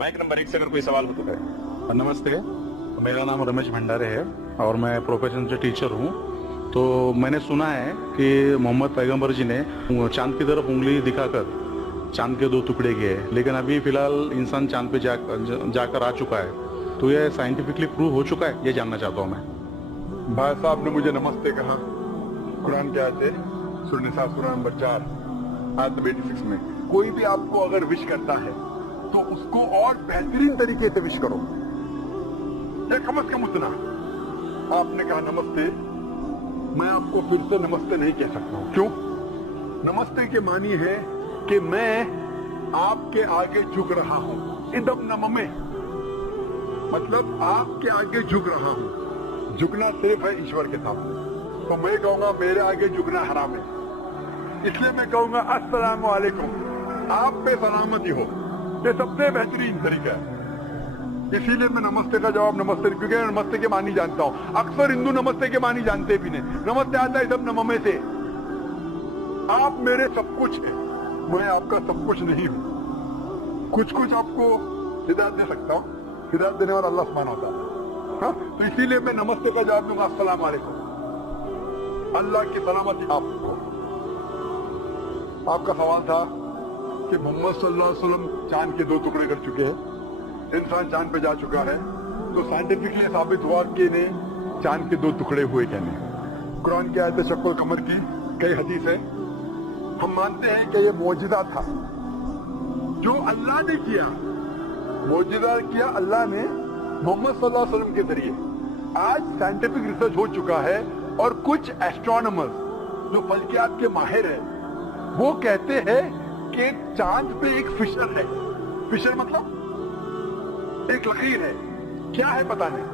Mic number 1 से अगर कोई सवाल हो तो करें। नमस्ते, मेरा नाम रमेश भंडारे है और मैं प्रोफेशन से टीचर हूँ। तो मैंने सुना है कि मोहम्मद पैगंबर जी ने चांद की तरफ उंगली दिखाकर चांद के 2 टुकड़े किए, लेकिन अभी फिलहाल इंसान चांद पे जाकर आ चुका है। तो ये साइंटिफिकली प्रूव हो चुका है, ये जानना चाहता हूँ मैं। भाई साहब ने मुझे नमस्ते कहा, कुरान के आयत है सूरह निसा सूरह नंबर 4 आयत नंबर 86 में। कोई भी आपको अगर विश करता है तो उसको और बेहतरीन तरीके से विश करो, या कम से कम उतना। आपने कहा नमस्ते, मैं आपको फिर से नमस्ते नहीं कह सकता हूं। क्यों? नमस्ते के मानी है कि मैं आपके आगे झुक रहा हूं। इदम नममे मतलब आपके आगे झुक रहा हूं। झुकना सिर्फ है ईश्वर के सामने। तो मैं कहूंगा मेरे आगे झुकना हराम है, इसलिए मैं कहूंगा अस्सलामु अलैकुम, आप पे सलामती हो। ये सबसे बेहतरीन तरीका है। इसीलिए मैं नमस्ते का जवाब नमस्ते, क्योंकि मैं नमस्ते के मानी जानता हूं। अक्सर हिंदू नमस्ते के मानी जानते भी नहीं। नमस्ते आता है सब नममे से। आप मेरे सब कुछ हैं, मैं आपका सब कुछ नहीं हूं। कुछ कुछ आपको हिदायत दे सकता हूं, हिदायत देने वाला अल्लाह सुब्हानहू व तआला। हाँ, तो इसीलिए मैं नमस्ते का जवाब दूंगा अस्सलाम वालेकुम, अल्लाह की सलामती आपको। आपका सवाल था कि मोहम्मद सल्लल्लाहु अलैहि वसल्लम चांद के 2 टुकड़े कर चुके हैं, इंसान चांद पे जा चुका है। तो साइंटिफिकली साबित हुआ कि नहीं चांद के 2 टुकड़े हुए क्या नहीं। कुरान की आयत शक्ल कमर की कई हदीस है। हम मानते हैं कि ये मौजिज़ा था जो अल्लाह ने किया। मौजिज़ा किया अल्लाह ने मोहम्मद सल्लल्लाहु अलैहि वसल्लम के जरिए। आज साइंटिफिक रिसर्च हो चुका है और कुछ एस्ट्रोनॉमर्स जो फल्कियात के माहिर है वो कहते हैं कि चांद पे एक फिशर है। फिशर मतलब एक लकीर है, क्या है पता नहीं।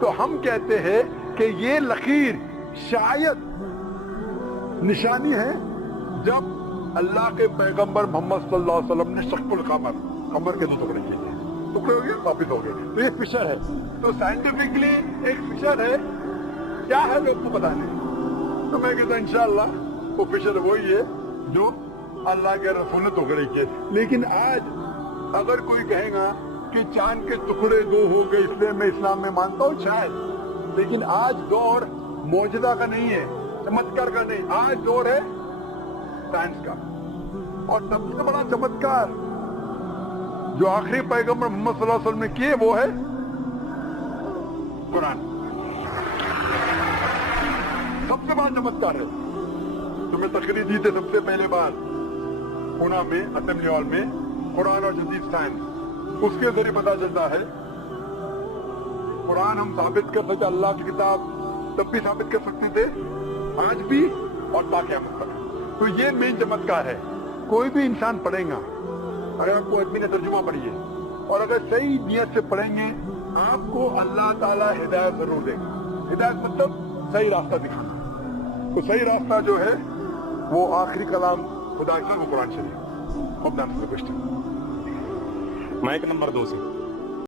तो हम कहते हैं कि ये लकीर शायद निशानी है जब अल्लाह के पैगंबर मोहम्मद सल्लल्लाहु अलैहि वसल्लम ने शक्कुल कमर, कमर के 2 टुकड़े किए थे। टुकड़े हो गए, वापिस हो गए। तो ये फिशर है। तो साइंटिफिकली एक फिशर है, क्या है लोग को पता नहीं। तो मैं कहता हूं इंशाअल्लाह वो फिशर वही है जो अल्लाह के रसूल ने टुकड़े किए। लेकिन आज अगर कोई कहेगा कि चांद के टुकड़े 2 हो गए इसलिए मैं इस्लाम में मानता हूँ, शायद। लेकिन आज दौर मौजूदा का नहीं है, चमत्कार का नहीं। आज दौर है साइंस का। और सबसे बड़ा चमत्कार जो आखिरी पैगंबर मोहम्मद सल्लल्लाहु अलैहि वसल्लम ने किए वो है कुरान। सबसे बड़ा चमत्कार है। तो मैं तकरीर दी थी सबसे पहले बार पुणे में असेंबली हॉल में, कुरान और जदीद साइंस। उसके जरिए पता चलता है कुरान हम साबित कर सकते, अल्लाह की किताब तब भी साबित कर सकते थे, आज भी और ताक़यामत तक। तो ये मेन चमत्कार है। कोई भी इंसान पढ़ेगा, अगर आपको आदमी ने तर्जुमा पढ़िए और अगर सही नियत से पढ़ेंगे आपको अल्लाह ताला हिदायत जरूर देगा। हिदायत मतलब सही रास्ता दिखाना। तो सही रास्ता जो है वो आखिरी कलाम खुदा का, वो कुरान शरीफ। Hope that answers the question. Mic number 2 से।